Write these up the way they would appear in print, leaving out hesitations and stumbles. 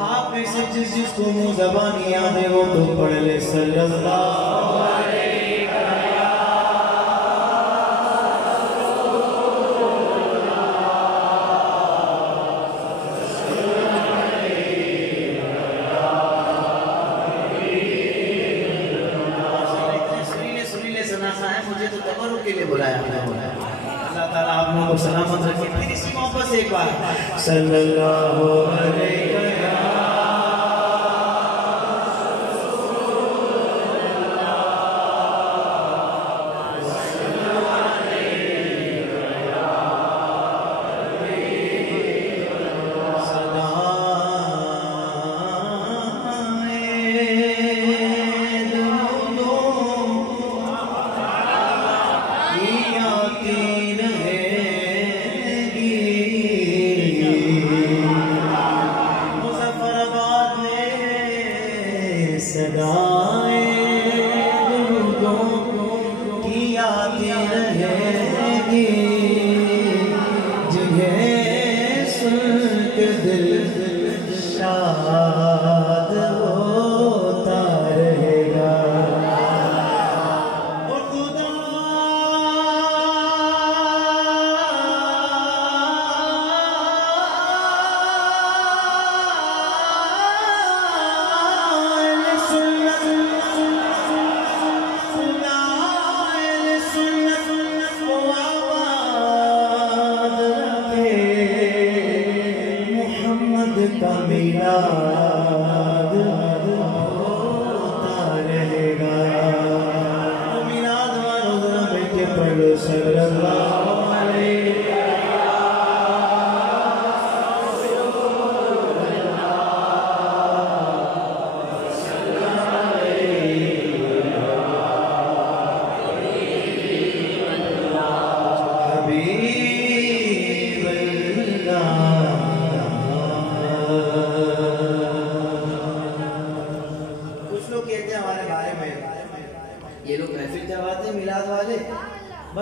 आप में से जिसको मुँह ज़बानी याद है वो तो पढ़ ले सल्लल्लाहु अलैहि सुनीले सनासा है, मुझे तो तबरुक के लिए बुलाया। अल्लाह ताला आप लोगों को सलामत रखे। फिर इसी मोहब्बत से एक बार सल्लल्लाहु अलैहि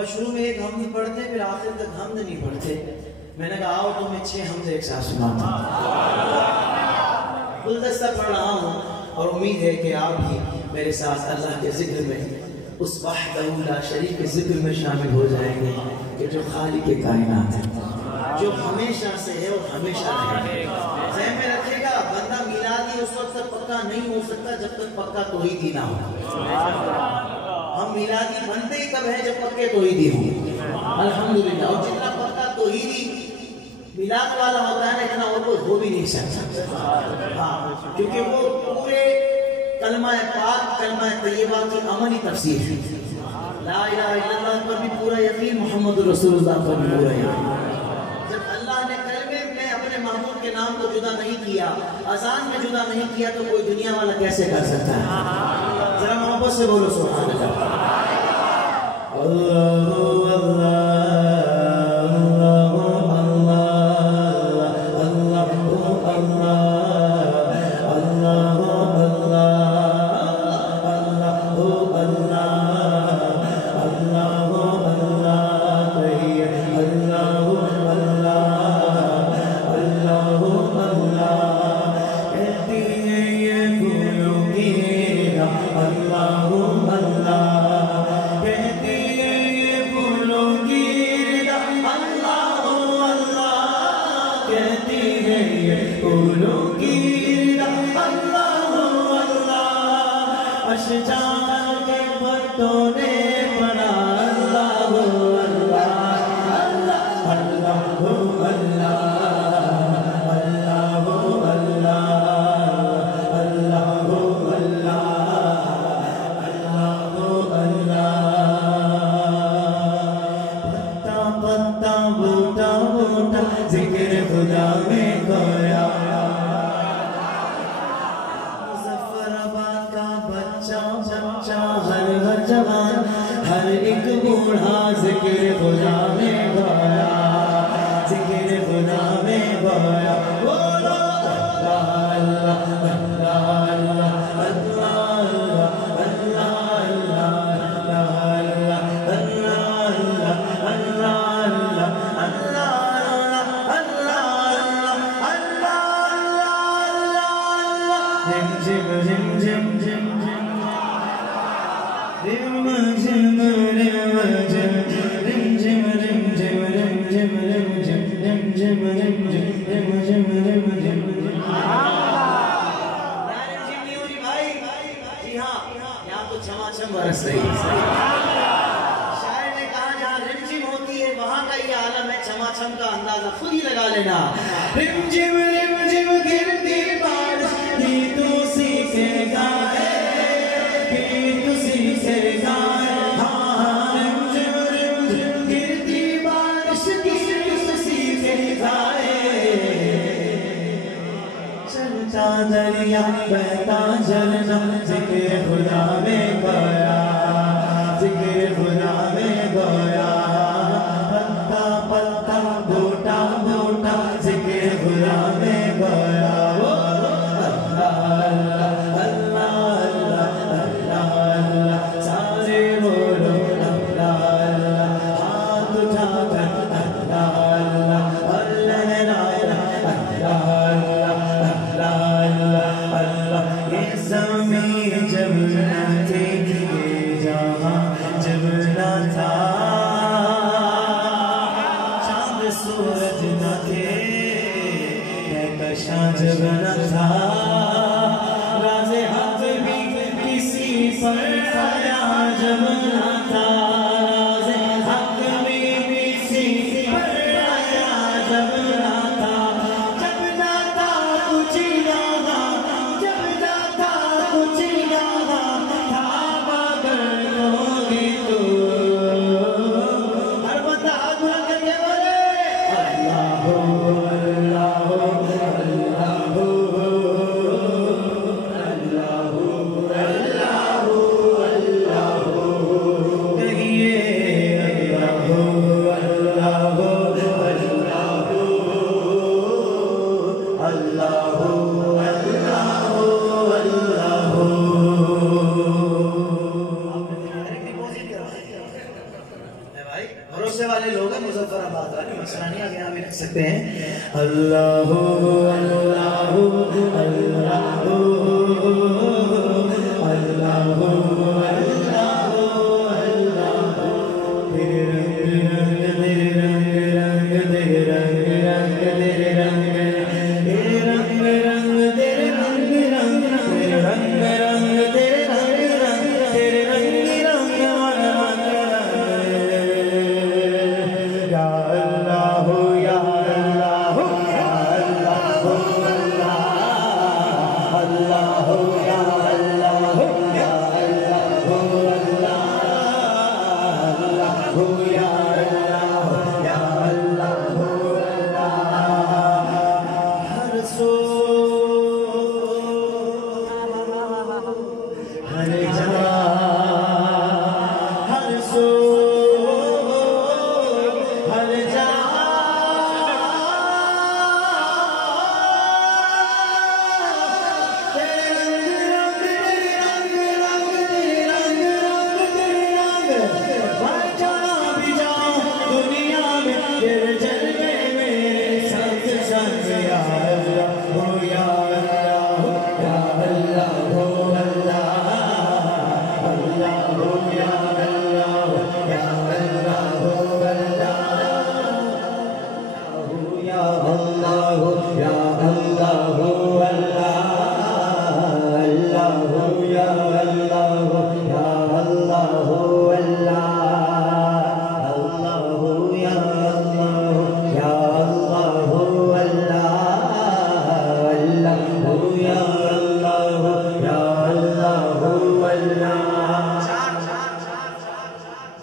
शुरू में एक हमद पढ़ते फिर आखिर तक हमद नहीं पढ़ते। मैंने कहा आओ तुम्हें 6 हमद एक साथ सुनाता हूं। गुलदस्ता पढ़ रहा हूँ और उम्मीद है कि आप भी मेरे साथ अल्लाह के जिक्र में उस वहदहू ला शरीक के जिक्र में शामिल हो जाएंगे कि जो खालिक के कायनात है, जो हमेशा से है और हमेशा रहेगा। ज़हन में रखिएगा, बंदा मिलादी उस वक्त तक पक्का नहीं हो सकता जब तक पक्का तौहीदी ना हो। हम मिलादी बनते ही तब है जब पक्के तौहीदी हों। अल्हम्दुलिल्लाह। और जितना पक्का तौहीदी मिलाद वाला होता है ना, इतना और कोई हो भी नहीं सकता। हाँ, क्योंकि वो पूरे कलमा पाक, कलमा तैयबा की अमली तफसीर है। ला इलाहा इल्लल्लाह पर भी पूरा यकीन, मोहम्मद रसूलुल्लाह पर भी पूरा यकीन। जब अल्लाह ने कलमे में अपने महबूब के नाम को जुदा नहीं किया, अज़ान में जुदा नहीं किया, तो कोई दुनिया वाला कैसे कर सकता है? जरा मोहब्बत से बोलो सुभान अल्लाह। अल्लाह अल्लाह आलम है, छमाछम का अंदाजा खुद ही लगा लेना। रिमझिम रिमझिम गिरती बारिश गीत उसी से गाए, गीत उसी से गाए। हाँ रिमझिम रिमझिम गिरती बारिश गीत उसी से गाए। चलता दरिया बहता झरना जिक्र खुदा में गाया, जिक्र खुदा में गाया। पत्ता पत्ता बूटा बूटा जिक्र खुदा में गाया। अल्लाह अल्लाह अल्लाह अल्लाह अल्लाह सारे बोलो अल्लाह अल्लाह। हाथ उठाकर अल्लाह अल्लाह और लहराया अल्लाह अल्लाह अल्लाह अल्लाह। ये ज़मीं जब न थी, ये जहां जब न था, चाँद सूरज न थे, कहकशां जब न था, राज़े हक़ भी किसी पर आया जब न था, राज़े हक़ भी किसी पर आया जब न था। जब न था कुछ यहाँ, जब न था कुछ यहाँ, था मगर होगी तू। हर बंदा हाथ उठा करके बोले अल्लाह अल्लाह अल्लाह अल्लाह। कहिए अल्लाह अल्लाह भरोसे वाले लोग हैं मुजफ्फराबाद वाले, मसला नहीं आगे यहाँ भी रख सकते हैं। अल्लाह अल्लाह अल्लाह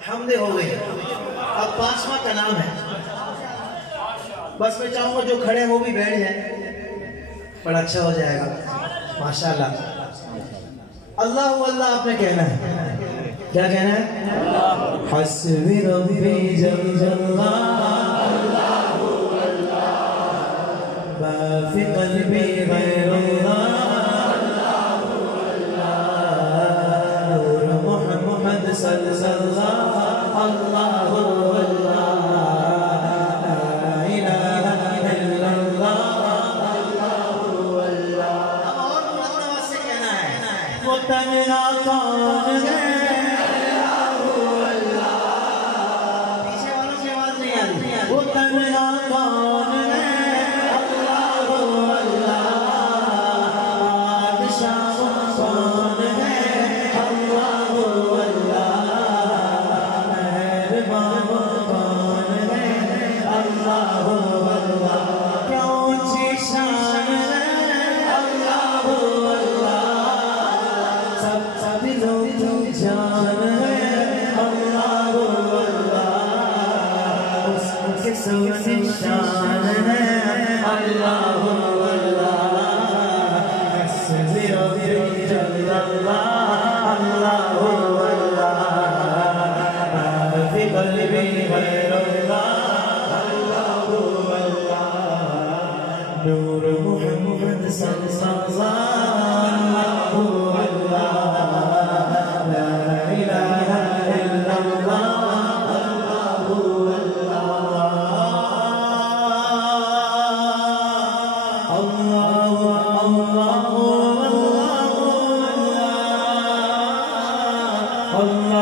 हमदे हो गई। अब पांचवा कलाम है। बस मैं चाहूंगा जो खड़े हैं वो भी बैठ जाए, बड़ा अच्छा हो जाएगा माशाल्लाह। अल्लाह अल्लाह आपने कहना है, क्या कहना है? हस्बी रब्बी जल्लल्लाह अल्लाहु अल्लाह मा फी क़ल्बी गैरुल्लाह अल्लाहु अल्लाह नूर मुहम्मद सल्लल्लाहु अल्लाहु अल्लाह ला इलाहा इल्लल्लाह अल्लाहु अल्लाह। अब और बुलंद आवाज से कहना है, वो तन्हा कौन है वो तन्हा कौन है अल्लाहु अल्लाह, बादशाह कौन है अल्लाहु अल्लाह, मेहरबान कौन है सी शान है अल्लाह नूर मोहम्मद सल्लल्लाहु अलैहि ला इलाहा इल्लल्लाह अल्लाहु अल्लाह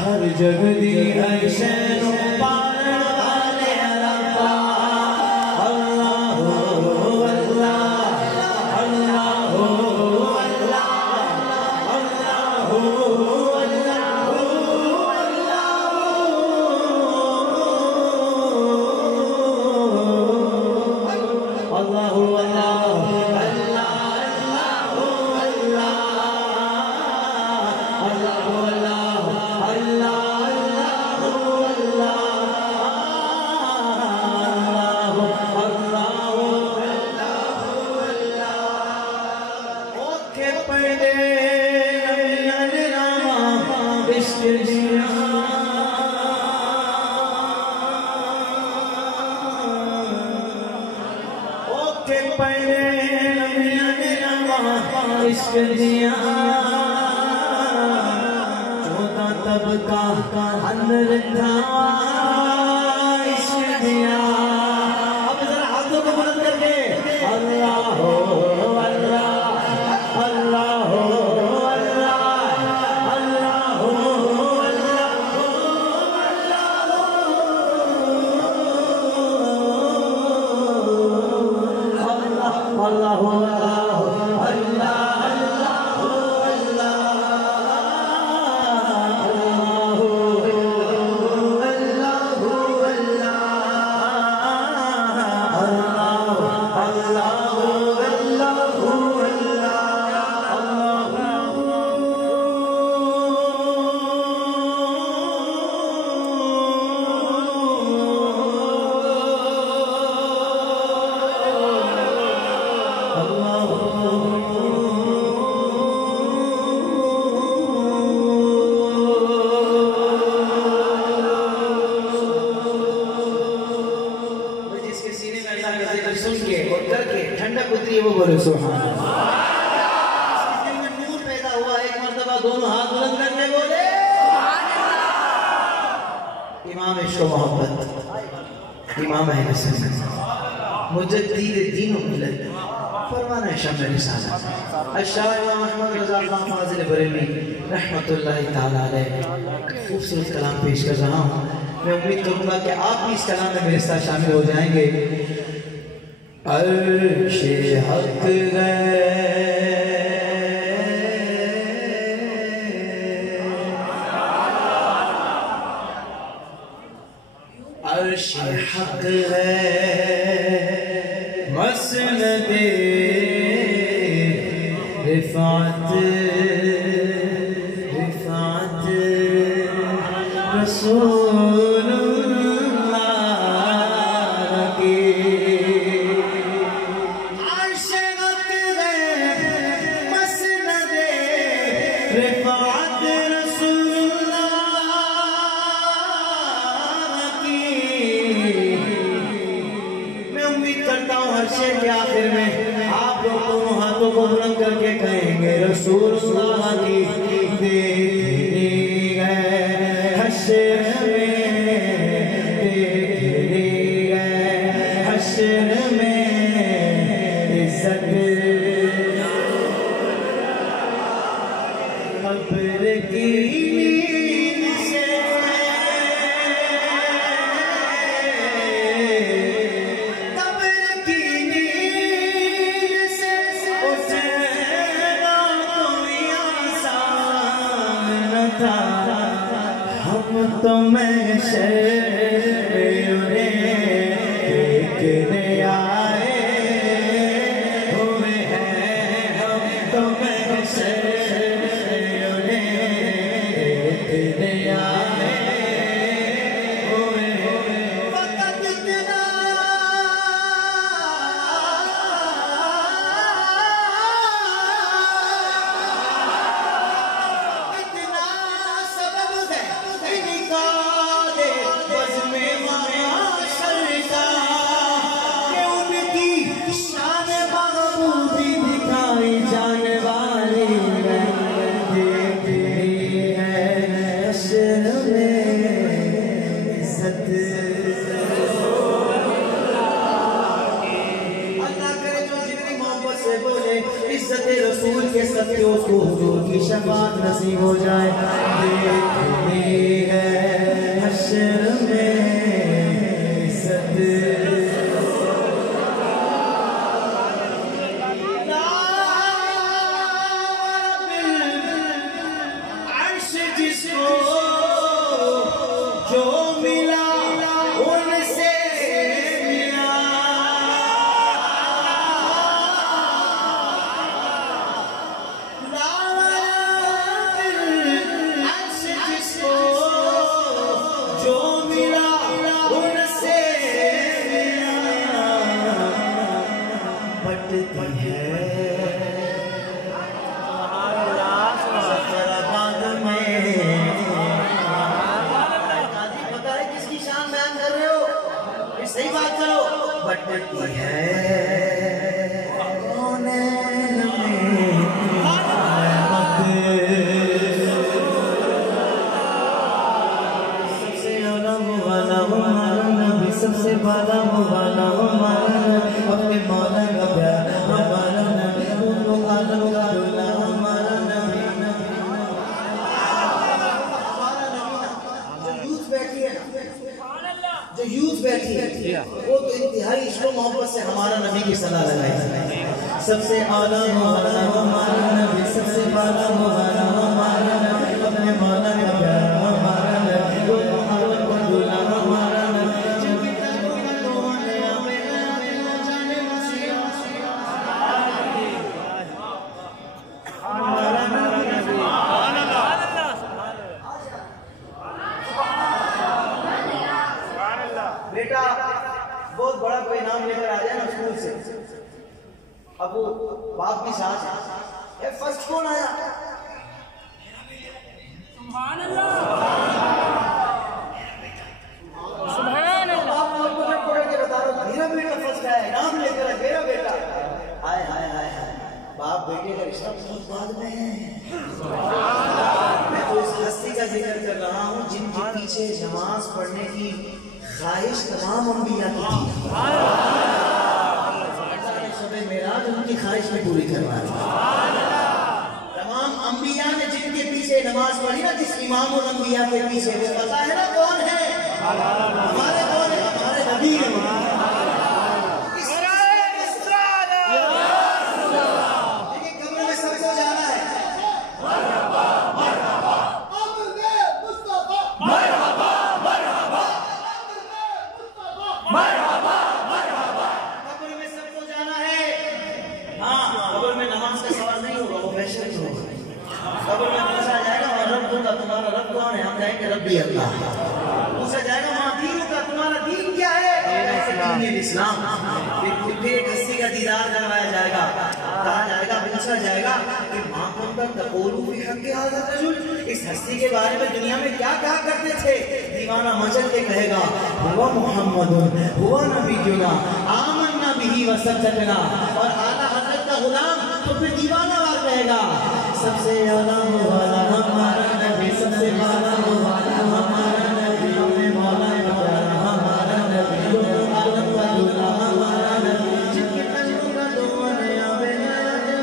हर जग दी ऐशनो पालन वाले रब्बा अल्लाह अल्लाह अल्लाह अल्लाह अल्लाह इश्क दिया चौथा तबका अंदर था इश्क दिया। अब जरा हाथों को बुलंद करके अल्लाह हो अल्लाह अल्लाह हो वो बोले सुभान अल्लाह। इसके दिल में नूर पैदा हुआ, एक मर्तबा दोनों हाथ बुलंद करके बोले इमाम इश्क मोहब्बत, इमाम अहले सुन्नत, मुजद्दिद दीन व मिल्लत, फरमाना शम्स रिसालत, अशार इमाम अहमद रज़ा खान फाज़िल बरेलवी रहमतुल्लाहि तआला अलैह। खूबसूरत कलाम पेश कर रहा हूँ। मैं उम्मीद करूँगा कि आप भी इस कलाम में मेरे साथ शामिल हो जाएंगे। अर्शे हक गए अर्शे हक है मसनदे रिफात रिफात रसूलुल्लाह की रिफात रसूलुल्लाह की। मैं उम्मीद करता हूँ हर शेर के आखिर में आप लोग दोनों हाथों को बुलंद करके कहेंगे रसूलुल्लाह की देखी गए हश्र में, देखी गए हश्र में इज्जत कब्र की नींद से कब्र की नींद से उठना कोई आसान था हम तो महशर देखने आए हुए हैं, हम तो महशर देखने आए हुए हैं। वक़्त इतना सबब है इनका दे बज़ में माशर का कि उनकी शान महबूबी दिखाई जाने वाली देखती है हश्र में इज़्ज़त। अल्लाह करे जो जितनी मोहब्बत से बोले इज़्ज़त रसूल के सत्यों को हुजूर की शफ़ाअत नसीब हो जाए। देखती है हश्र में इज़्ज़त। अर्श जिसको जो मिला उनसे मिला, अर्श जिसको जो मिला उनसे मिला। बटती है ज़फ़राबाद में। पता है किसकी शान बयान कर रहे हो? ये सही बात करो। बटती है कौनैन में सबसे आलम वाला हमारा नबी, सबसे बाला वाला हमारा नबी, अपने मौला का प्यार हमारा नबी, दोनों आलम का दूल्हा हमारा नबी। हमारा नबी ना जो यूथ बैठी है ना, जो यूथ बैठी है वो तो इंतहाई इश्क़ और मोहब्बत से हमारा नबी की सलाह लगाई। सबसे आला हमारा हमारा नबी, सबसे बाला हमारा हमारा नबी, अपने मौला का प्यार हमारा नबी, दोनों आलम का दूल्हा हमारा नबी। जिनकी तनों का लोने हमें जाने मसीहा हमारा नबी। बेटा बहुत बड़ा कोई नाम लेकर आ जाए ना स्कूल से, अब वो बाप की साथ है फर्स्ट कौन आया? सुभान अल्लाह, सुभान अल्लाह। बाप को मैं पकड़ के बता रहा हूँ मेरा बेटा फर्स्ट आया, नाम लेकर है मेरा बेटा। हाय हाय हाय हाय, बाप बेटे का रिश्ता बहुत बाद में है। मैं तो इस हस्ती का जिक्र कर रहा हूँ जिनके पीछे नमाज पढ़ने की ख्वाहिश तमाम अंबिया की थी। शब-ए मेराज उनकी ख्वाहिश में पूरी करवा दी। तमाम अंबिया ने जिनके पीछे नमाज पढ़ी ना, जिस इमाम और अंबिया के पीछे, वो पता है ना कौन है? हमारे कौन है? हमारे नबी है। देखिए कब्र में सबको जाना है। कब्र में सबको जाना है। हाँ, कब्र में नमाज का सवाल नहीं होगा, वो महशर में होगा। कब्र में पूछा जाएगा और रब होगा, तुम्हारा रब कौन है? हम कहेंगे रब्बी अल्लाह। पूछा जाएगा माँ दीन का, तुम्हारा दीन क्या है? इस्लाम। फिर एक हस्ती का दीदार करवाया जाएगा, कहा जाएगा, पूछा जाएगा कि माँ कौन का तकोलू भी हक के हाज़िर रजुल, इस हस्ती के बारे में दुनिया में क्या कहा करते थे? दीवाना मचल के कहेगा हुआ मुहम्मदुन हुआ नबीयुना आमन्ना बिही व सद्दक़ना, और आला हज़रत का गुलाम तो फिर दीवाना वार कहेगा सबसे आला वाला हमारा नबी, सबसे आला वाला हमारा नबी, अपने मौला का प्यारा हमारा नबी, दोनों आलम का दूल्हा हमारा नबी, जिनके तनों का दोने आवे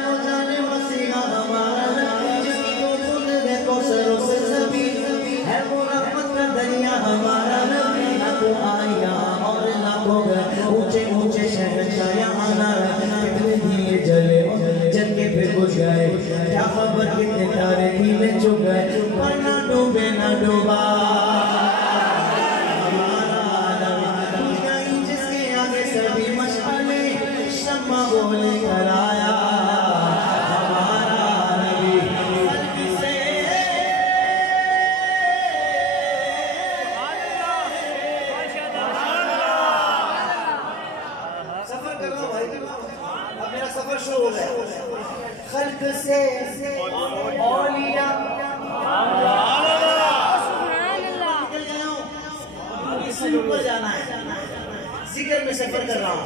वो जाने मसीहा हमारा नबी, जिसकी दो बूंद है कौसरों से ज़मीन है वो रहमत का दरिया हमारा नबी। ना तो आया और ना तो ऊंचे ऊंचे शहंशाह यहाँ ना, कितने दिए जले जल के फिर बुझ गए, क्या खबर कितने तारे नीले डूबा हमारा नबी, जिसके आगे सभी मशअले शम्मा बोले कराया हमारा नबी। सफर कर रहा हूँ भाई, अब मेरा सफर शुरू हो गया। खल्क से औलिया ऊपर जाना है, जिक्र में सफर कर रहा हूँ।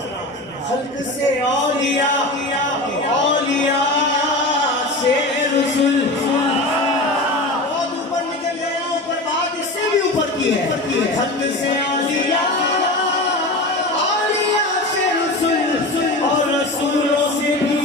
खल्क से औलिया, औलिया से रसूल, बहुत ऊपर निकल गए हैं, ऊपर बात इससे भी ऊपर की है। खल्क से औलिया, औलिया से रसूल और रसूलों से भी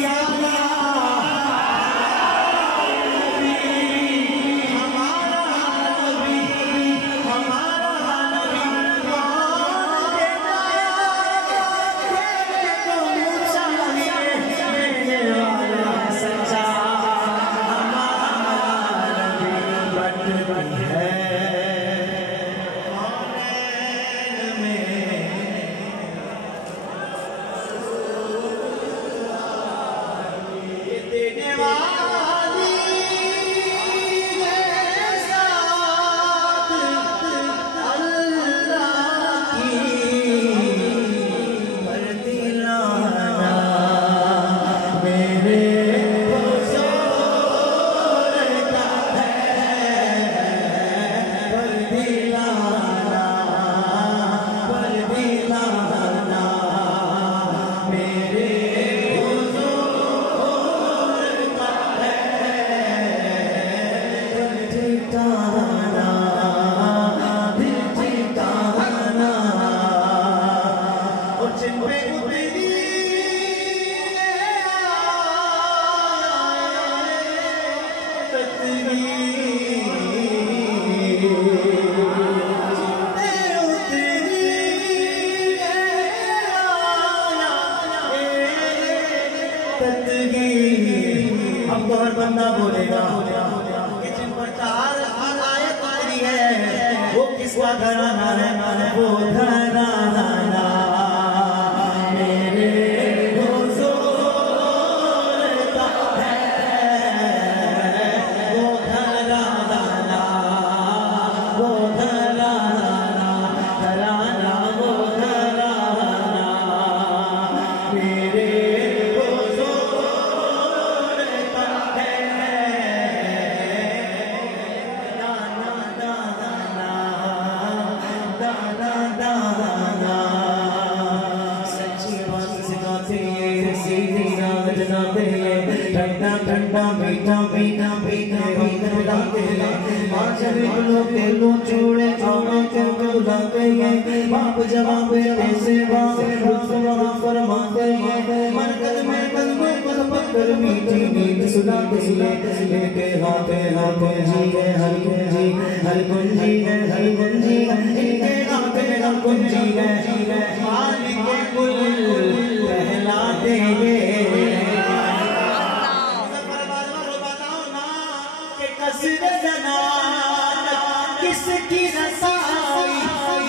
अब तो हर बंदा बोलेगा कि जिन पर तार की आयत उतरी है वो किसका घराना है, वो घराना मेरे हुजूर का है, वो घराना, वो घराना, घराना वो घराना मेरे ठंडा ठंडा मीठा मीठा मीठा बुलाते हैं, माँ जब लो चूड़े चौड़े के बुलाते हैं, बाप जवाब ऐसे बाप फरमाते हैं, मरकज में पल पकड़ मीठी नींद सुनाते हैं, लेके हाथे हाथे जी है हर कुंजी, हर कुंजी है, हर कुंजी है, इनके हाथे हर कुंजी है, मालिक के कुल कहलाते हैं। किसकी रसाई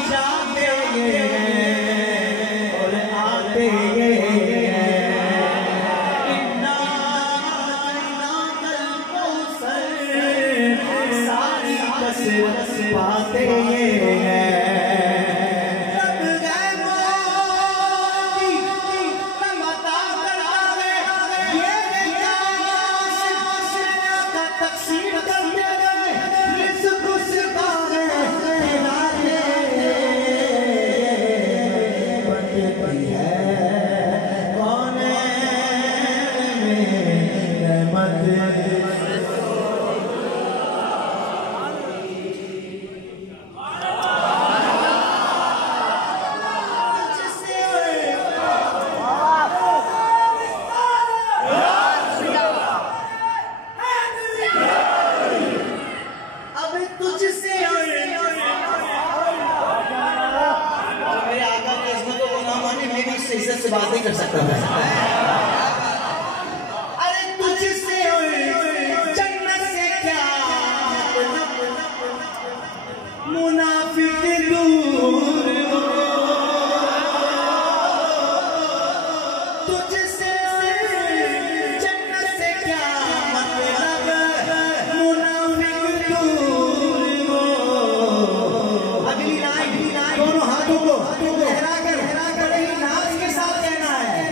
जाते और आते सारी कसरत पाते इज्जत से बात नहीं कर सकता मैं। अरे तुझसे जन्नत से क्या मुनाफिक दूर हो तुझसे, जन्नत से क्या मतलब, मुनाफिक दूर हो। अगली लाइन दोनों हाथों को लहरा कर बड़े ही नाज के साथ कहना है,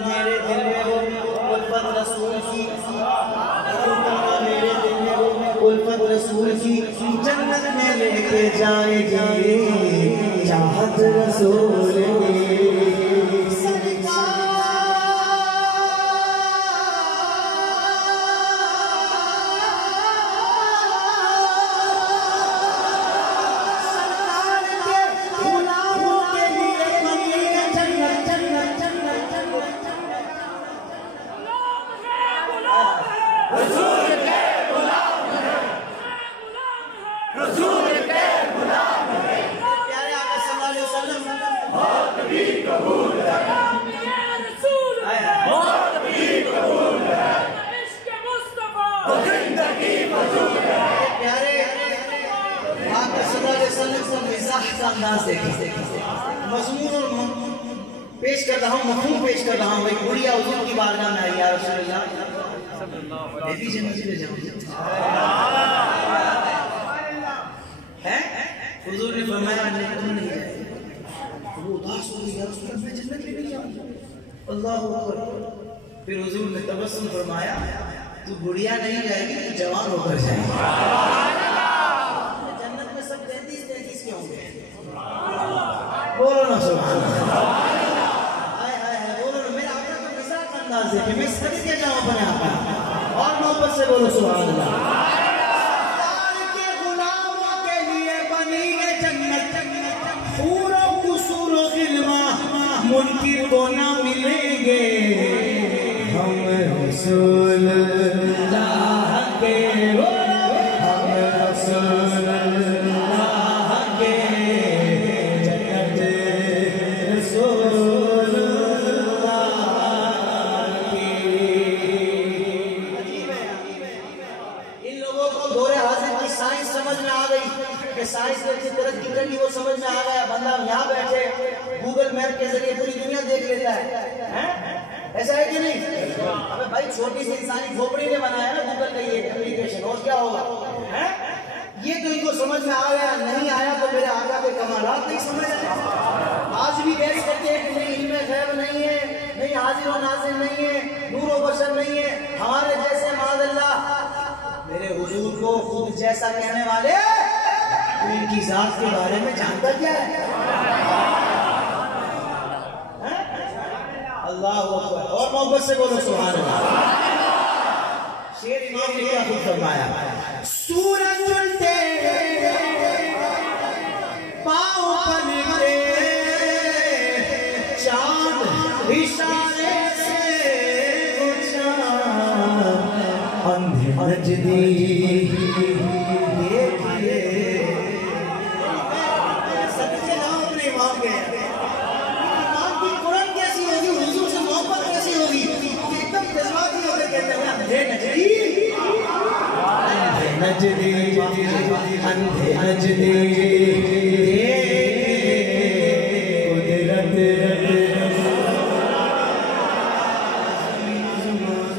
मेरे दिल में वो उल्फत रसूल की, मेरे दिल में वो उल्फत रसूल की, जन्नत में लेके जाएगी चाहत रसूल की। मज़मून और पेश कर रहा हूँ, मफ़हूम पेश कर रहा हूँ। एक बुढ़िया हुज़ूर की बारगाह में आई, या रसूलल्लाह है। हुज़ूर ने फरमाया नहीं, तुम नहीं जाएगी। वो उदास हो गई, या रसूलल्लाह मैं जन्नत में नहीं जाऊँगी। अल्लाहु अकबर। फिर हुज़ूर ने तबस्सुम फरमाया, तू बुढ़िया नहीं जाएगी, तू जवान होकर जाएगी। जन्नत में सब 33 के होंगे। बोलो ना सुभान अल्लाह। हाय हाय हाय, बोलो ना। मेरा आका का मिजाज का अंदाज है कि मैं सदके जाऊं अपने आका, और मोहब्बत से बोलो सुभान अल्लाह। सरकार के गुलामों के लिए बनी है जन्नत, हूर और कुसूर और गिलवा मुनकिर को ना मिलेंगे। हम रसूलुल्लाह के, हम रसूलुल्लाह के, साइंस ने जिस तरक्की कर ली वो समझ में आ गया। बंदा यहाँ बैठे गूगल मैप के जरिए पूरी दुनिया देख लेता है, ऐसा है कि नहीं? अबे भाई छोटी सी इंसानी खोपड़ी ने बनाया ना गूगल का ये एप्लीकेशन, और क्या होगा? ये तो इनको समझ में आ गया। नहीं आया तो मेरे आका के कमालात नहीं समझ आए। आज भी बहस करते हैं कि नहीं इल्म गैब नहीं है, नहीं हाजिर और नाज़िर नहीं है, नूर और बशर नहीं है हमारे जैसे। माज़अल्लाह, मेरे हुजूर को खुद जैसा कहने वाले उनकी जात के बारे में जानता क्या है? अल्लाह अकबर। और मोहब्बत से बोलो सुभान अल्लाह। शेर इमाम ने क्या खुद फरमाया, सूरज उल्टे पाँव पलटे, चाँद इशारे से अंधे नजदीक नजदे अंधे नजदे कुदरत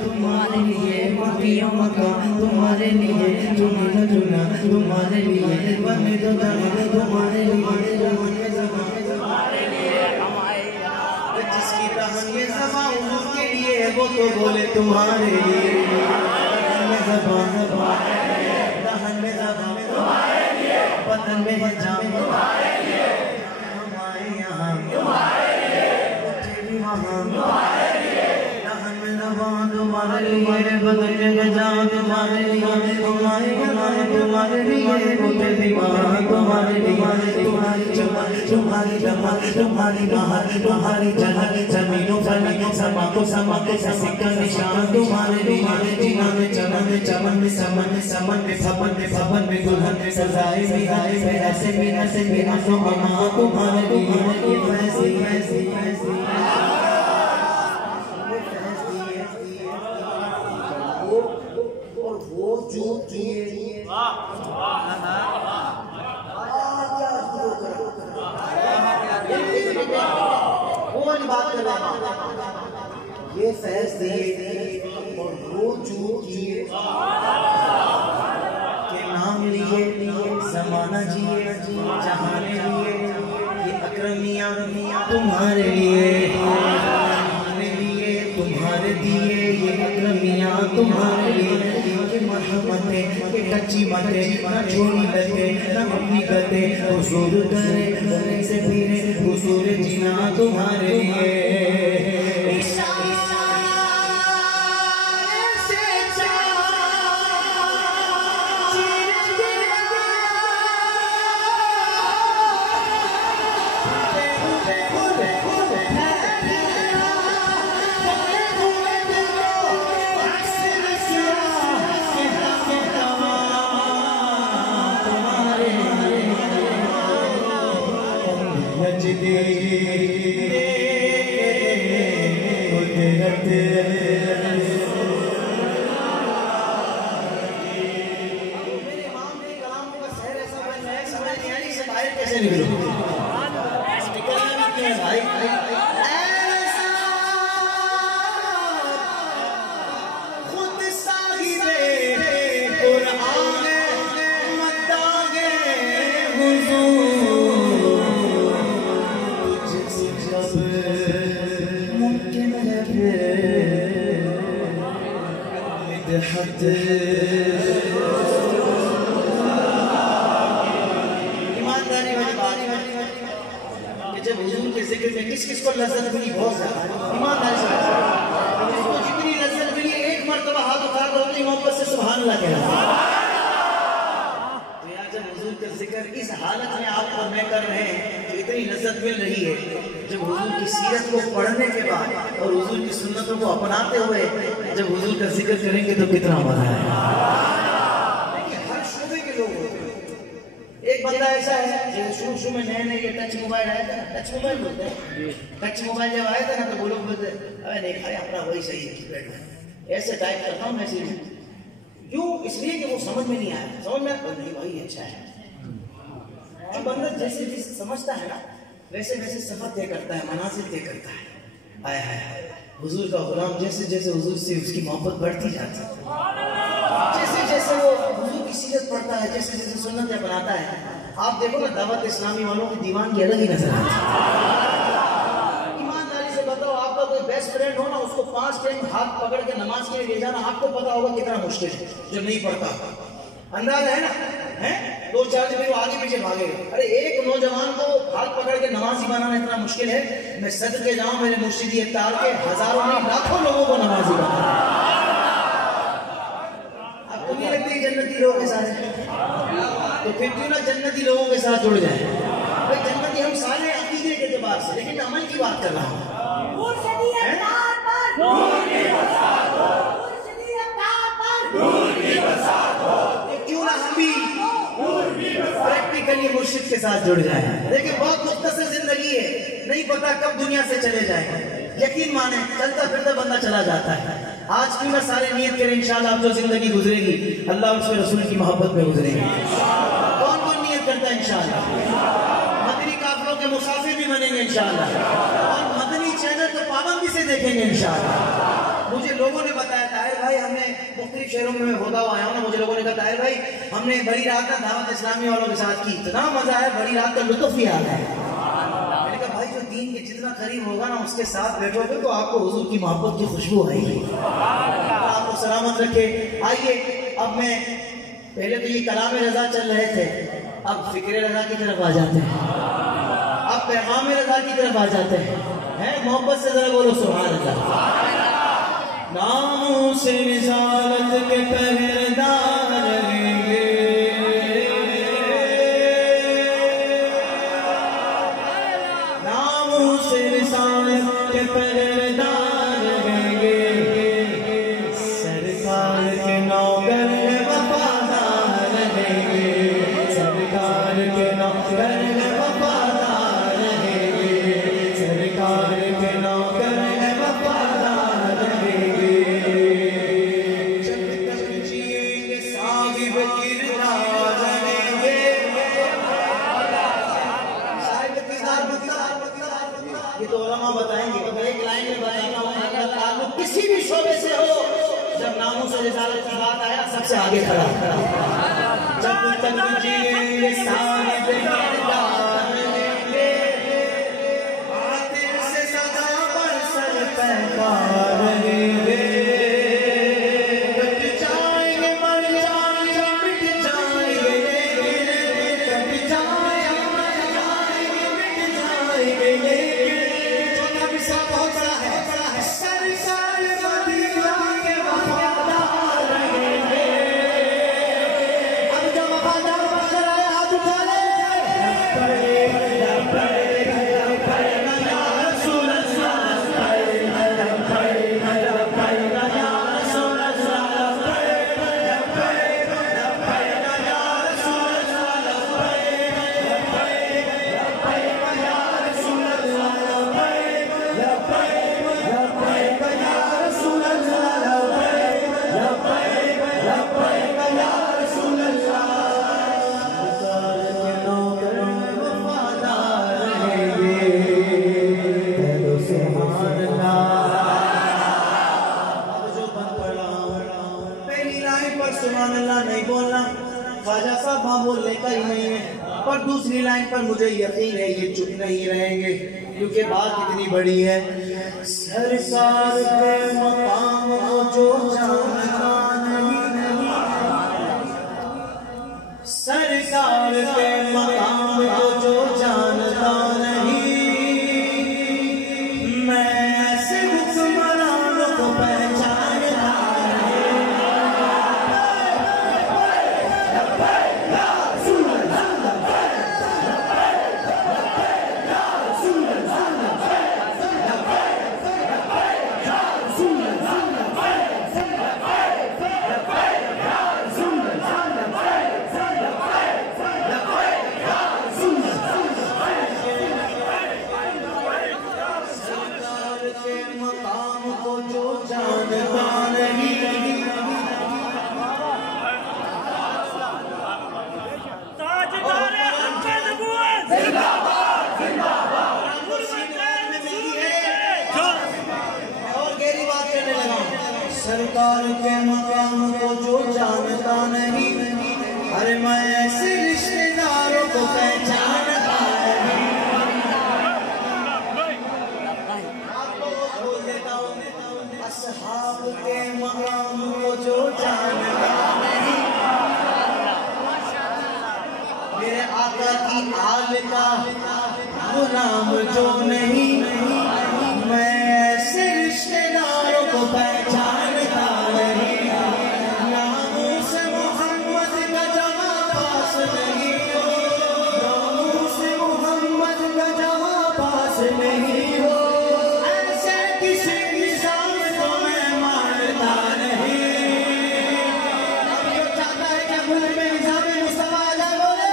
तुम्हारे लिए मदियों मकान, तुम्हारे लिए चुना चुना, तुम्हारे लिए बने तो तुम्हारे लिए जिसकी रहन में ज़बान हुजूर के लिए वो तो बोले तुम्हारे लिए। ज़बान बदन में जाम हमारे यहाँ तुम्हारे लिए। तुम्हारे बदन में जान तुम्हारे लिए तुम्हारे तुम्हारे लिए तुम्हारे लिए तुम्हारी जमाल तुम्हारी जमाल तुम्हारी महाल तुम्हारी जलाल जमीनों फलकों समा को सिक्का निशान तुम्हारे लिए जीना में चमन में चमन में समन में समन में फपन में फपन में दुल्हन में सजाए में ऐसे में आंसू अमा तुम्हारे लिए ये फैसली फैसली फैसली वो जो वो वाली बात कर रहा हूं ये फैज दिए और वो जो किए के नाम लिए ज़माना जिए जहाने लिए ये अकरमियां तुम्हारे लिए तुम्हारे दिए ये अकरमियां तुम्हारे लिए मरहमतें ये कच्ची बातें ना छोड़ी लगे ना अपनी गते हुजूर करे से फिरे हुजूर जीना तुम्हारे लिए ईमानदारी वाली बात कि जब हुजूर के जिक्र में किस-किस को लज़्ज़त मिली बहुत ज़्यादा ईमानदारी से जिसको जितनी लज़्ज़त मिली एक मर्तबा हाथ उठा कर अपनी मोहब्बत से सुभान अल्लाह कहना तो यार जब हुजूर का जिक्र इस हालत में आप और मैं कर रहे हैं तो इतनी लज़्ज़त मिल रही है जब हुजूर की सीरत को पढ़ने के बाद और हुजूर की सुन्नतों को अपनाते हुए जब हुजूर का जिक्र करेंगे तो कितना मजा आएगा। हर शोबे के लोग होते हैं। एक बंदा ऐसा है जो शुरू में नए ये टच मोबाइल आया था, टच मोबाइल बोलते हैं, टच मोबाइल जब आया था ना तो वो लोग बोलते अरे नहीं खाया अपना वही सही है कीपैड में ऐसे टाइप करता हूँ मैसेज क्यों इसलिए कि वो समझ में नहीं आया समझ में नहीं वही अच्छा है। अब बंदा जैसे जैसे समझता है ना वैसे वैसे सफर तय करता है मनाजिल तय करता है। आय हाय हाय हुजूर का गुलाम जैसे जैसे हुजूर से उसकी मोहब्बत बढ़ती जाती है जैसे जैसे वो हुजूर की सीरत पढ़ता है जैसे जैसे सुन्नतें बनाता है। आप देखो ना दावत इस्लामी वालों की दीवान की अलग ही नजर आती है। ईमानदारी से बताओ आपका कोई बेस्ट फ्रेंड हो ना उसको 5 टाइम हाथ पकड़ के नमाज के लिए ले जाना आपको पता होगा कितना मुश्किल है जो नहीं पढ़ता अंदाज है ना है 2-4 दिन वो आगे पीछे भागेगा। अरे एक नौजवान को हाथ पकड़ के नमाजी बनाना इतना मुश्किल है मैं सदके जाऊं मेरे मुर्शिदी अत्तार के हजारों नहीं लाखों लोगों को नमाजी बनाना। आपको नहीं लगती जन्नती लोगों के साथ तो फिर क्यों ना जन्नती लोगों के साथ जुड़ जाए। भाई जन्नती हम सारे अकीदे के एतबार से लेकिन अमल की बात कर रहा हूँ। क्यों ना हम भी प्रैक्टिकली मुर्शिद के साथ जुड़ जाए। देखिए बहुत मुख्तसर जिंदगी है नहीं पता कब दुनिया से चले जाएंगे। यकीन माने चलता फिरता बंदा चला जाता है। आज क्यों ना सारे नियत करें इंशाल्लाह अब जो जिंदगी गुजरेगी अल्लाह उसके रसूल की मोहब्बत में गुजरेगी। कौन कौन नियत करता है इंशाल्लाह मदनी काफिलों के मुसाफिर भी बनेंगे इंशाल्लाह और मदनी चैनल तो पाबंदी से देखेंगे इंशाल्लाह। मुझे लोगों ने बताया ताहिर भाई हमने मुख्तलिफ शहरों में होता हुआ आया हूँ ना मुझे लोगों ने कहा ताहिर भाई हमने बड़ी रात का दावत इस्लामी वालों के साथ की इतना मजा आया बड़ी रात का लुत्फ भी आ गया। मैंने कहा भाई जो दीन के जितना करीब होगा ना उसके साथ बैठोगे तो आपको हुजूर की मोहब्बत की खुशबू आएगी। आपको सलामत रखे। आइए अब मैं पहले तो ये कलाम रजा चल रहे थे अब फिक्र रजा की तरफ आ जाते हैं अब पैगाम रजा की तरफ आ जाते हैं मोहब्बत से जरा बोलो सुभान अल्लाह। नामों से रिसालत के पहरेदार रहेंगे, नामों से रिसालत के पहरेदार रहेंगे, सरकार के नौकर वफादार रहेंगे, सरकार के नौकर वफादार रहेंगे, सरकार के नौकर वफादार रहेंगे। जब तक जिएंगे साहिब किरदार रहेंगे, साहिब किरदार ये तो उलमा बताएंगे। अब एक लाइन में बताता हूँ, अगर ताल्लुक किसी भी शोबे से हो, जब नामों से रिसालत की बात आया सबसे आगे खड़ा। जब तक जिएंगे साहिब किरदार रहेंगे, बातिल से सदा पर सर पैकार रहेंगे, कट जाएंगे मर जाएंगे मिट जाएंगे, कट जाएंगे मर जाएंगे मिट जाएंगे, लेकिन जो नबी सा बहुत बड़ा है, सरकार मदीना के वफादार रहेंगे। अब जो वफादार बन रहे हाथ उठा ले, सुभान अल्लाह नहीं बोलना, ख्वाजा साहब वहाँ बोलने का ही नहीं है, पर दूसरी लाइन पर मुझे यकीन है ये चुप नहीं रहेंगे, क्योंकि बात इतनी बड़ी है। सरकार के मकाम को जो जानता नहीं, सरकार के मकाम को जो जानता नहीं, मैं ऐसे हुक्मरानों को पहचानता सरकार के मकाम को जो जानता नहीं, अरे मैं ऐसे रिश्तेदारों को पहचानता नहीं। आपको बोल देता हूँ, असहाब के मकाम को जो जानता नहीं, मेरे आका की आल का गुलाम जो नहीं, मैं ऐसे रिश्तेदारों को पहचानता नहीं। नामों से मोहम्मद का जवाब पास नहीं हो, नामों से मोहम्मद का जवाब पास नहीं हो, ऐसे किसी निजाम को मैं मानता नहीं। अब जो चाहता है कि मुल्क में निजाम मुस्तफा आ जाए, बोले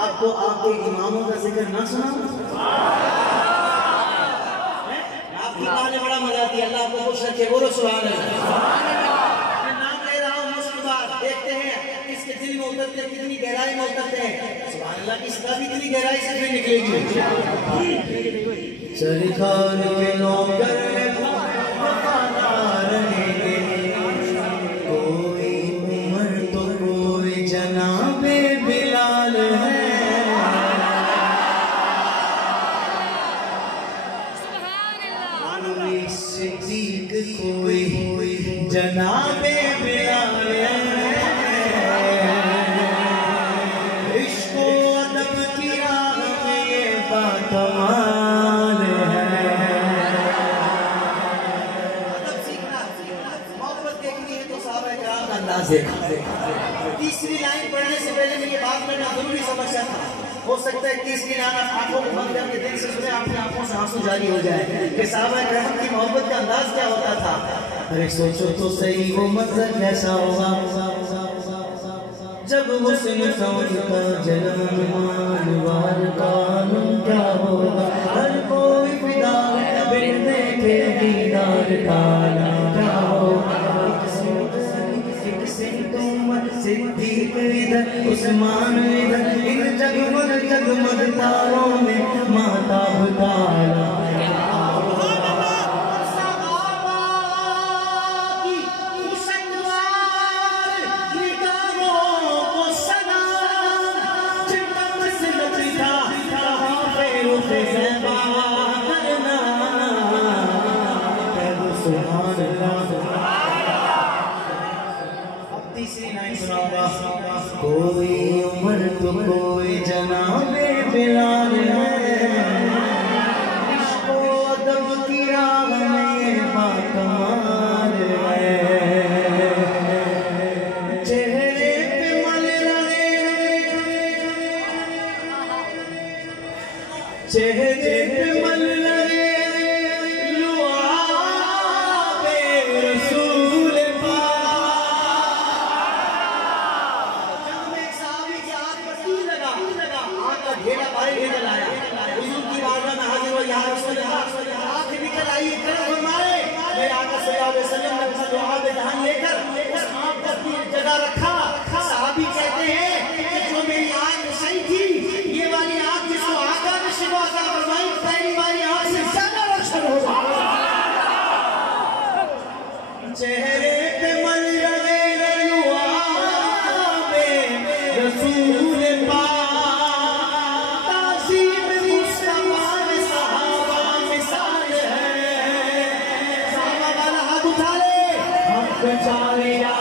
आपको आपके इमामों का जिक्र ना सुना, आपकी बात में बड़ा मजा आती है। अल्लाह आपको खुश रखे, बोलो सुभान अल्लाह। मैं नाम ले रहा हूँ, उसके बाद देखते हैं किसके दिल में उतरते, कितनी गहराई में उतरते हैं। सुभान अल्लाह, किसका भी इतनी गहराई से नहीं निकलेगी। सरकार के नौकर वफादार रहेंगे, कोई उमर तो कोई जनाबे बिलाल है, कोई सिद्दीक कोई जनाबे बिलाल है। इश्क़ो अदब की राह में ये बाकमाल है। अदब सीखना, मोहब्बत देखनी है तो सहाबा किराम का अंदाज़ देखा। तीसरी लाइन पढ़ने से पहले मैं ये बात करना जरूरी समझता था। हो सकता है तीसरी लाइन आप आंखों को बंद करके दिल से सुने, आपकी आंखों से आंसू जारी हो जाए कि सहाबा किराम की मोहब्बत का अंदाज क्या होता था। अरे सोचो तो सही वो मंजर कैसा होगा जब हुस्न का जन्म मानवार कानून क्या होगा। हर कोई फिदा बिन देखे दीदार का क्या होगा। सिद्दीक इधर उस्मान इधर, इन जगमग जगमग तारों में माताब काला। कोई उमर तो कोई जनाबे बिलाल है, इश्क़ो अदब की राह में ये बाकमाल है। चेहरे पे मल रहे, चेहरे पे मल रहे लुआबे रसूल जगह रखा। साहबी कहते हैं कि जो मेरी आंख सही थी, ये वाली आंख जिसको आका ने शिवा का फरमाई, पहली वाली आंख से ज्यादा रोशन हो जाए। चेहरे पे मल रहे लुआबे रसूल पाक, ताज़ीम मुस्तफा में सहाबा मिसाल है। सहाबा वाला हाथ उठा ले, हक जारिया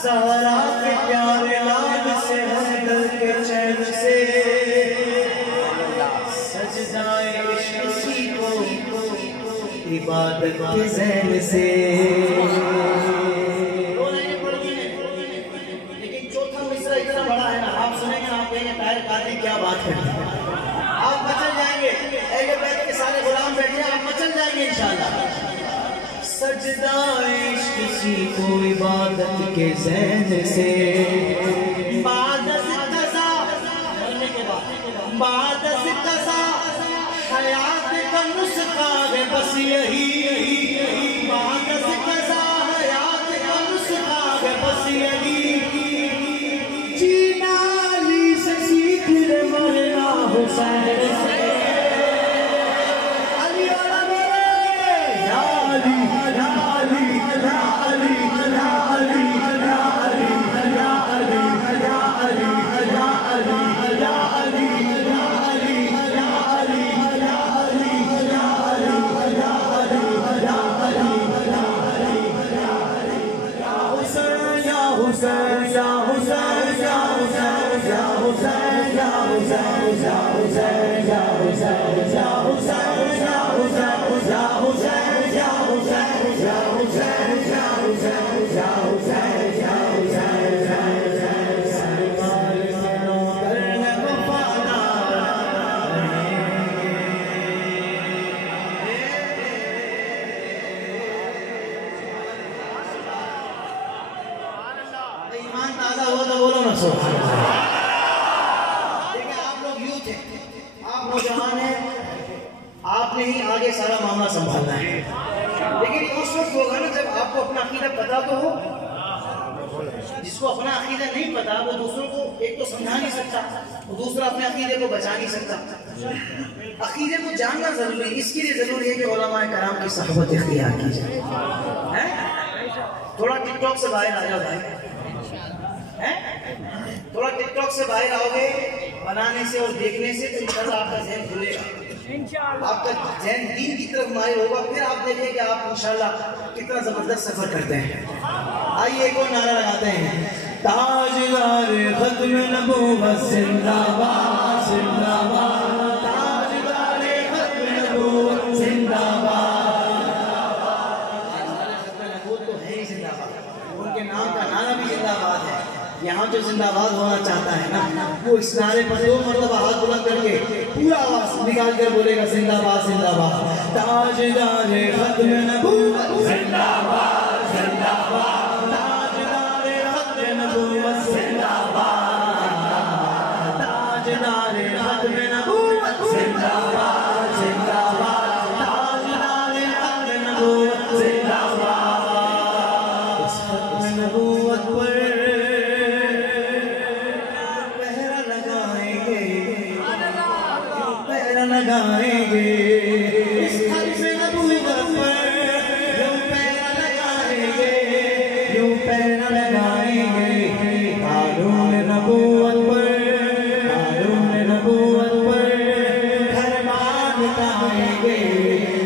ज़हरा के प्यारे लाल से हैदर के चैन से सजदाए इश्क़ सीखो इबादत के ज़हन से। लेकिन चौथा मिसरा इतना बड़ा है ना, आप सुनेंगे आप कहेंगे ताहिर कादरी क्या बात करते हैं। आप मचल जाएंगे, अहले बैत के सारे गुलाम बैठे आप मचल जाएंगे इंशाअल्लाह। सजदा इश्क़ सीखो इबादत के ज़हन से, बाद कज़ा मरने के बाद कज़ा हयात का नुस्खा है बस यही। बाद कज़ा हयात का नुस्खा है बस यही। जीना अली से सीख ले मरना हुसैन से। ईमान ताजा हो तो बोलो ना सुभान अल्लाह। देखिए आप लोग यूथ हैं, आप नौजवान हैं, आपने ही आगे सारा मामला संभालना है। लेकिन उस वक्त होगा ना जब आपको अपना अकीदा पता तो हो। जिसको अपना अकीदा नहीं पता वो दूसरों को एक तो समझा नहीं सकता, दूसरा अपने अकीदे को बचा नहीं सकता। अकीदे को जानना जरूरी, इसके लिए जरूरी है कि उलमाए कराम की सहबत इख्तियार की जाए। थोड़ा टिकटॉक से बाहर आ जाओ भाई, थोड़ा टिकटॉक से बाहर आओगे बनाने से और देखने से तो इंशाल्लाह आपका ज़हन खुलेगा, आपका ज़हन दीन की तरफ माइल होगा। फिर आप देखें कि आप इंशाल्लाह कितना जबरदस्त सफर करते हैं। आइए एक और नारा लगाते हैं, ताजदार खत्म नबूवत जिंदाबाद जिंदाबाद, ताजदार खत्म नबूवत जिंदाबाद। नबूवत तो है ही जिंदाबाद, उनके नाम का नारा भी जिंदाबाद है। यहाँ जो जिंदाबाद होना चाहता है ना, वो इस नारे पर 2 मरतबा हाथ बुलंद करके पूरा आवाज निकाल कर बोलेगा जिंदाबाद जिंदाबाद, ताजदार खत्म नबूवत जिंदाबाद जिंदाबाद, ताजदार खत्म नबूवत जिंदाबाद, ताजदार खत्म नबूवत जिंदाबाद जिंदाबाद, ताजदार खत्म नबूवत जिंदाबाद। इस खत्म नबूवत पर लगाएंगे, इस खत्म नबूवत पर यूं पैरा लगाएंगे, यूं पैरा लगाएंगे। कानून नबूवत पर, कानून नबूवत पर फरमान उठाएंगे,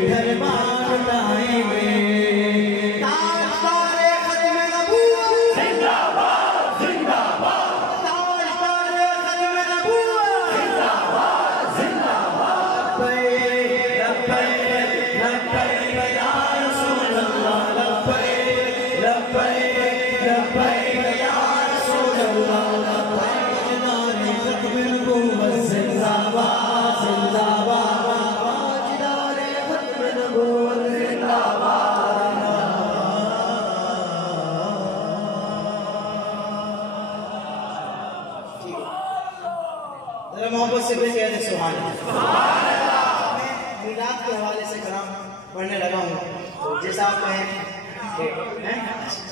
फरमान उठाएंगे। ताजदार खत्म नबूवत जिंदाबाद जिंदाबाद, ताजदार खत्म नबूवत जिंदाबाद जिंदाबाद। मोहब्बत से भी कह दे सुभान अल्लाह। मैं मिलाद के हवाले से कलाम पढ़ने लगा हूँ, तो जैसा आप कहें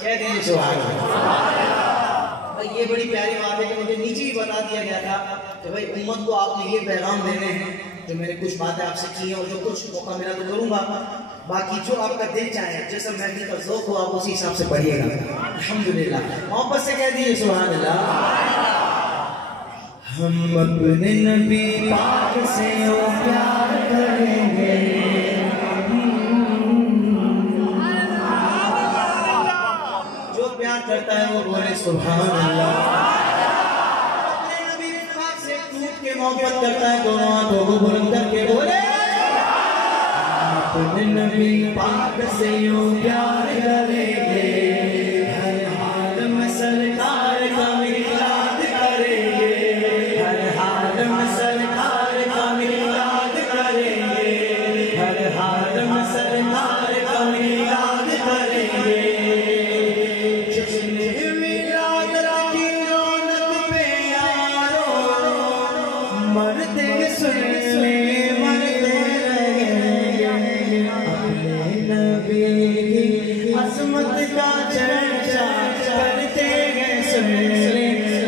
कह दें सुभान अल्लाह। ये बड़ी प्यारी बात है कि मुझे नीचे ही बता दिया गया था कि भाई उम्मत को आपने ये पैगाम देने हैं। जो मैंने कुछ बातें आपसे की हैं और जो कुछ मौका मिला तो करूँगा, बाकी जो आपका दिल चाहे, जैसा महफिल का ज़ौक़ हो आप उसी हिसाब से पढ़िएगा। अल्हम्दुलिल्लाह, मोहब्बत से कह दीजिए सुभान अल्लाह। हम अपने नबी पाक से प्यार करेंगे, जो प्यार करता है वो बोले सुभान अल्लाह। अपने नबी पाक से टूट के मोहब्बत करता है, दोनों हाथों को बुलंद करके बोले अपने नबी पाक से प्यार करेंगे, हर हाल में सरकार का मिलाद करेंगे, हर हाल में सरकार का मिलाद करेंगे, हर हाल में सरकार का मिलाद करेंगे। जश्न मिलाद की रौनक पे यारो मरते सुने मरते रहेंगे, अपने नबी की अज़मत का चर्चा करते हैं सुने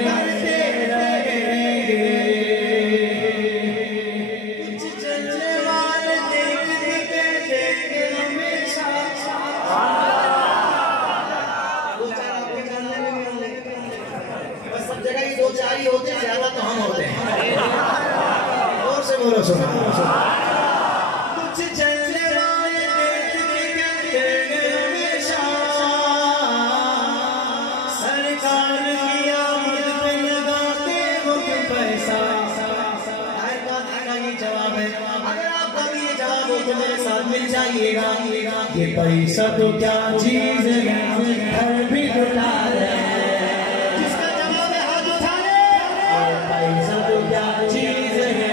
करते रहेंगे। कुछ चलने वाले देखते कहते हमेशा, दो चार आपके जानने में भी होंगे, बस सब जगह ही 2-4 ही होते हैं, ज्यादा तो हम होते हैं। और से बोलो सुभान अल्लाह। कुछ चलने वाले देखते कहते हमेशा, सरकार की आमद पे लगाते हो पैसा, मिल जाइएगा। ये पैसा तो क्या चीज है, घर भी लुटा दे। जिसका जवाब है हाथ उठा ले। ये पैसा तो क्या चीज है,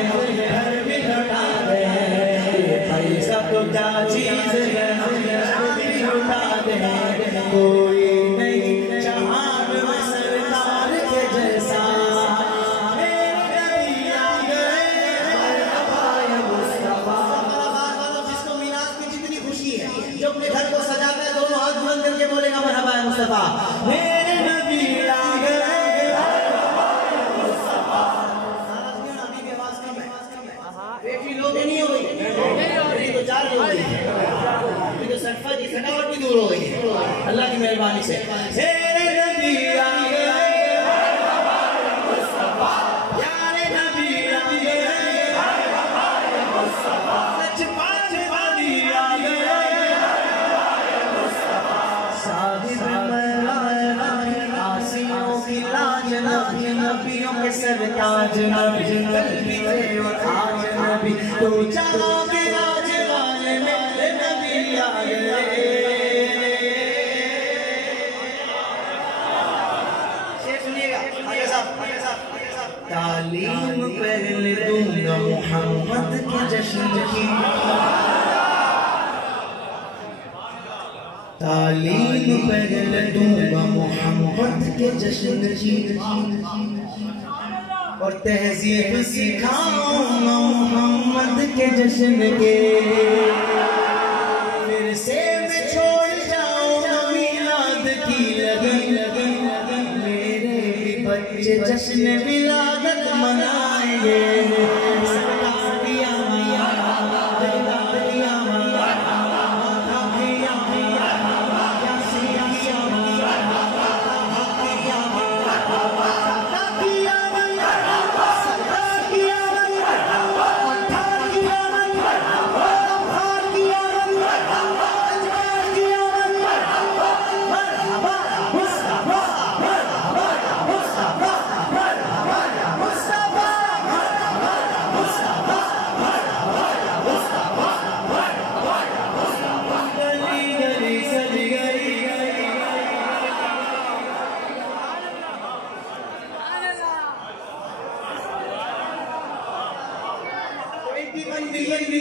घर भी लुटा दे। ये पैसा तो क्या चीज है, घर भी लुटा दे। कोई नहीं जहान में सरदार के जैसा, जो अपने घर को सजाता है दोनों हाथ बुलंद करके बोलेगा मरहबा है मुस्तफा। मेरे नबी आ गए। अभी की आवाज कम है, बेटी लोग नहीं हो गई, मेरी तो 4 हो गई, अभी तो सटफा की थकावट भी दूर हो गई अल्लाह की मेहरबानी से। मेरे नबी आ गए, यारे नबी आ गए, सच पाँच नबी आ गए। नबियों के सरताज नबी, नबी और आज नबी, तो जहां के राज वाले मेरे नबी आ गए। सुनिएगा आगे साहब, तालीम पहले दूंगा मोहम्मद के जश्न की, तालीम पहले दूंगा मोहम्मद के जश्न की, और तहजीब सिखाऊंगा मोहम्मद के जश्न के। फिर से मैं छोड़ जाऊंगा मिलाद की लगन, मेरे बच्चे जश्न विलादत मनाएंगे।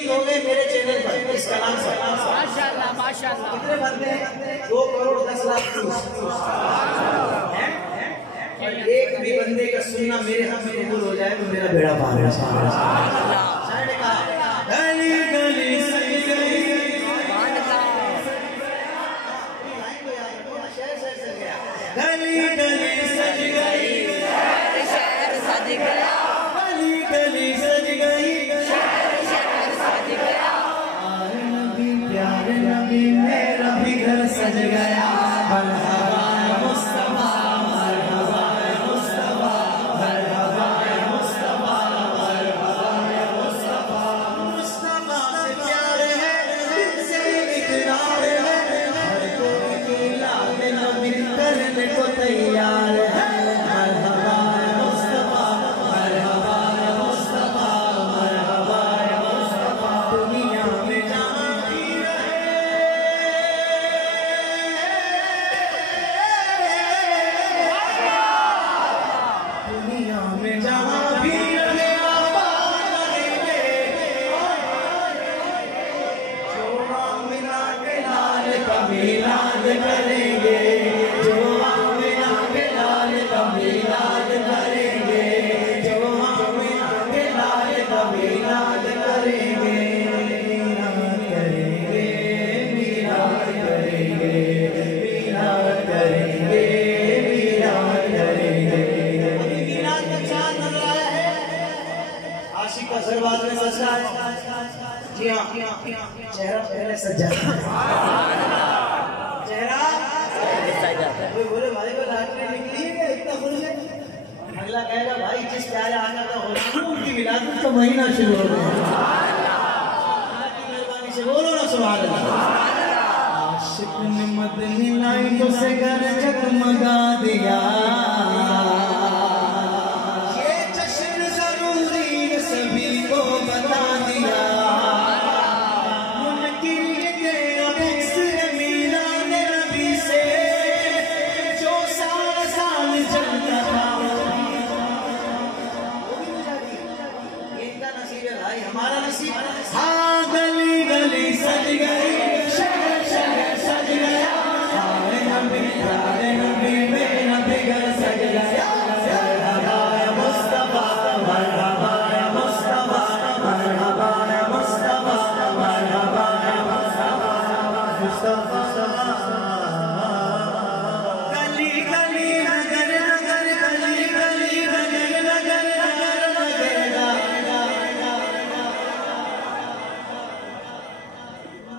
हो गए मेरे चैनल पर इस कलाम से माशाल्लाह माशाल्लाह। कितने बंदे हैं? 2 करोड़ 10 लाख हैं। और एक भी बंदे का सुनना मेरे हाथ में कबूल हो जाए तो मेरा बेड़ा पार है। शायर ने कहा गली गली सज गई, गली गली सज गई, शहर सज गया, गली गली सज गई, नबी मेरा भी घर सज गया। मरहबा मुस्तफा, मरहबा मुस्तफा, मरहबा मुस्तफा, मरहबा मुस्तफा। मुस्तफा से प्यार है, दिल से इकरार है, हर कोई मिलाद नबी करने को तैयार है। मरहबा मुस्तफा, मरहबा मुस्तफा, मरहबा मुस्तफा। दुनिया में जहाँ मिलाद करेंगे, जो आमिना के लाल का मिलाद करेंगे, जो आमिना के लाल का मिलाद करेंगे, मिलाद करेंगे, मिलाद करेंगे, मिलाद करेंगे, मिलाद करेंगे। मिलाद का चांद नजर आया है, आशिक का सरवाज में सजा है। जी हाँ, चेहरा पहले सजा बोले भाई को लाटरी निकली है, इतना खुश है। अगला कहेगा भाई जिस प्यारे आका का हो उनकी विलादत का महीना शुरू हो गया। मेहरबानी से बोलो ना सुभान अल्लाह। आशिक ने मदनी लाइटों से घर जगमगा दिया, ये जश्न जरूरी सभी को बता दिया। उनकी मुस्तफा गली गली नगर नगर गली गली नगर नगर नगर लगेगा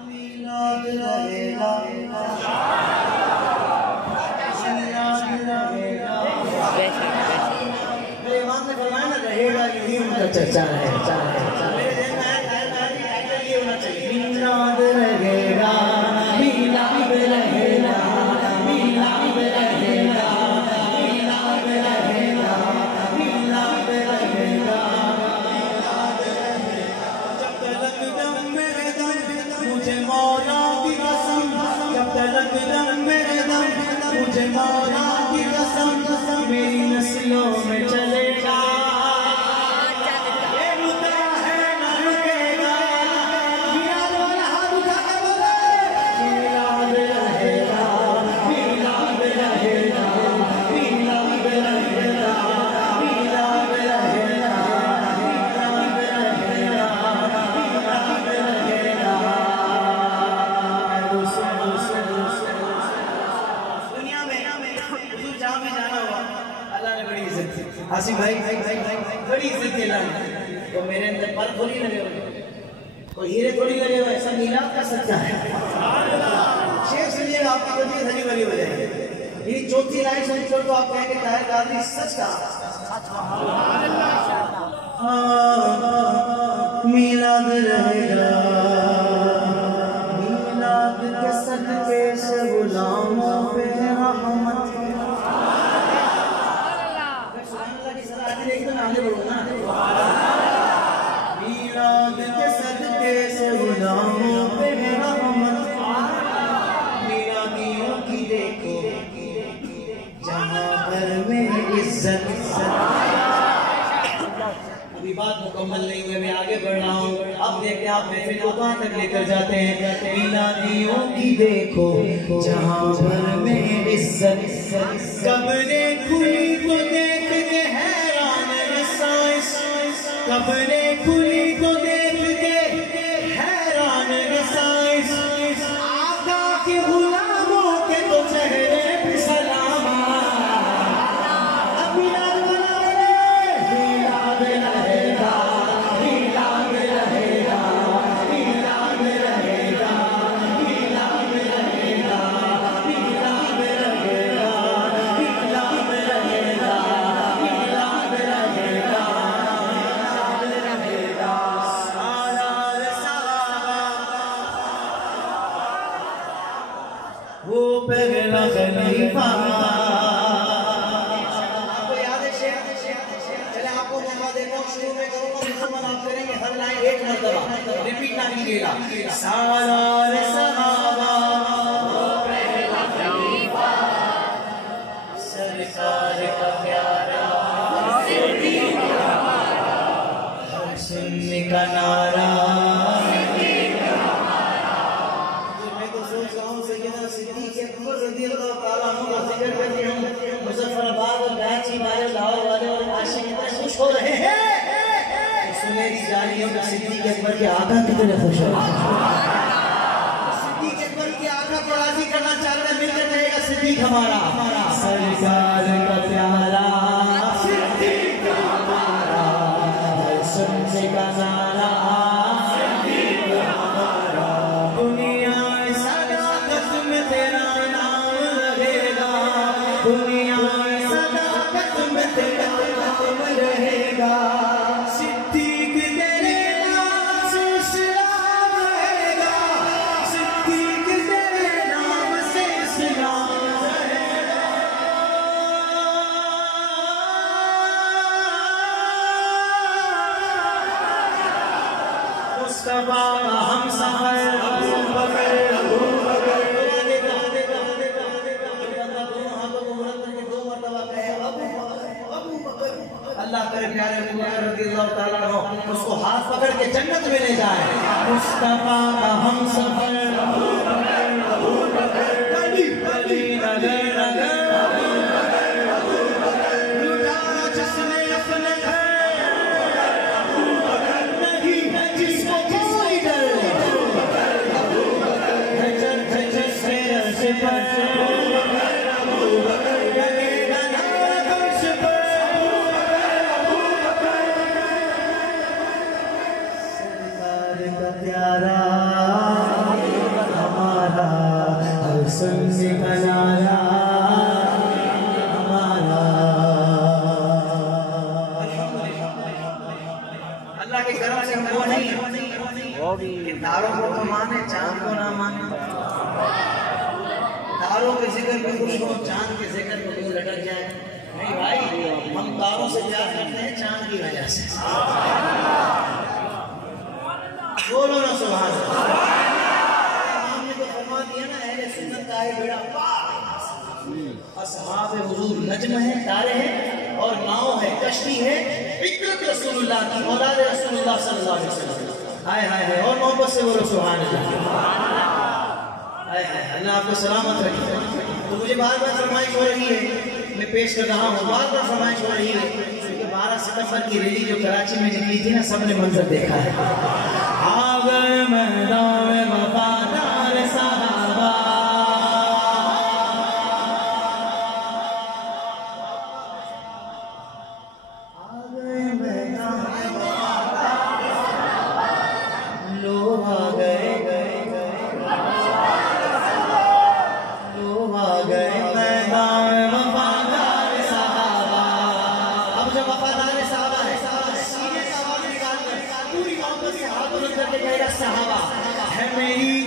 मिलाद रहेगा मेरे इमाम ने फरमाया ना रहेगा यही उनका चर्चा है मिलाद रहेगा मिलाद रहेगा मिलाद रहेगा मिलाद रहेगा मिलाद रहेगा जब तलक दम मेरे दम मुझे मौला की कसम जब तलक दम मेरे दम मुझे मौला की कसम मेरी नस्लों में चलेगा ये मुद्दा है न रुकेगा मिलाद वाला हाथ उठा के बोले मिलाद रहेगा मिलाद रहेगा मिलाद रहेगा मिलाद रहेगा मिलाद रहेगा मिलाद रहेगा दुनिया में हुजूर जहाँ भी जाना हुआ अल्लाह ने बड़ी इज्जत दी आसिफ भाई बड़ी इज्जत दी अल्लाह ने तो मेरे अंदर पर थोड़ी लगे हुए कोई हीरे थोड़ी लगे हुए ऐसा मीलाद का सच्चा है शेर सुनिएगा आपकी तबीयत हरी भरी हो जाएगी ये चौथी लाइन सुन छोड़ तो आप कहेंगे ताहिर कादरी सच कहा मीलाद रहेगा मीलाद के सदके से गुलामों पे रहमत मीलाद के सदके से गुलामों पे रहमत मीलादियों की देखो जहाँ पर में इज्जत अभी बात मुकम्मल नहीं हुई मैं आगे बढ़ रहा हूँ अब देखते आप महफिल को कहाँ तक लेकर जाते हैं मीलादियों की देखो जहाँ पर में इज्जत कब्रें खुली तो देख के हैरान साइंस कब्रें खुली तो देख के हैरान साइंस आका के गुलामों के तो चेहरे पे सलाम अब मिलाद बनाए मिलाद रहेगा मिलाद रहेगा मिलाद रहेगा मिलाद रहेगा मिलाद रहेगा मिलाद रहेगा मिलाद रहेगा वो पहला खलीफा आपको याद है शेर चले आपको मौका देता हूँ शुरू में करूँगा आप करेंगे हर लाइन एक मर्तबा रिपीट ना कीजिएगा सालार सहाबा वो पहला खलीफा सरकार का प्यारा सिद्दीक़ हमारा हर सुन्नी का नारा मुजफ्फराबाद और कराची वाले लाहौर वाले और आशिक इतने खुश हो रहे हैं सुनहरी जालियों में सिद्दीक़ अकबर के आका कितने खुश हो सिद्दीक़ अकबर के आका को राजी करना चाहते हैं मिलकर रहेगा सिद्दीक़ हमारा सरकार का प्यारा सिद्दीक़ हमारा सुनने का नारा सिद्दीक़ हमारा दुनिया सदाकत में तेरा नाम रहेगा दुनिया सदाकत में तेरा नाम रहेगा सिद्दीक़ तेरे नाम से इस्लाम रहेगा सिद्दीक़ तेरे नाम से इस्लाम रहेगा मुस्तफा हम सफर अबू बकर अल्लाह करे प्यारे अबू बकर रज़ियल्लाहु ताला अन्हु उसको हाथ पकड़ के जन्नत में ले जाए मुस्तफा का हम सफर अबू बकर गली गली नगर नगर अबू बकर लुटाया जिसने अपने घर अबू बकर नहीं है जिसको कोई डर अबू बकर है प्यारा हमारा हर सुनने का नारा हमारा। अल्लाह के करम से हम वो नहीं कि तारों को तो माने चांद को ना माने, तारों के जिक्र पे खुश हो चांद के जिक्र पे क्यों लटक जाए। नहीं भाई, हम तारों से प्यार करते हैं चांद की वजह से। बोलो ना सुभान अल्लाह। हमने तो फरमा दिया ना, अहले सुन्नत का है बेड़ा पार। असहाब हुजूर नज्म है, तारे हैं, और नाव है, कश्ती है, फितरत रसूलुल्लाह की, औलाद रसूलुल्लाह सल्लल्लाहु अलैहि वसल्लम। हाय हाय हाय, और मोहब्बत से बोलो सुभान अल्लाह। हाय हाय, अल्लाह आपको सलामत रखे। तो मुझे बार बार फरमाइश हो रही है, मैं पेश कर रहा हूँ, बार बार फरमाइश हो रही है, क्योंकि 12 सितंबर की रैली जो कराची में निकली थी ना, सबने मंजर देखा है। आ गए मैदान में वफादार सहाबा, आ गए मैदान में वफादार सहाबा, लोग आ गए लोग आ गए मैदान में वफादार सहाबा। अब जो वफादार सहाबा है, सीने से आवाज निकाल कर पूरी मोहब्बत से हाथ बुलंद करके कहेगा सहाबा है मेरी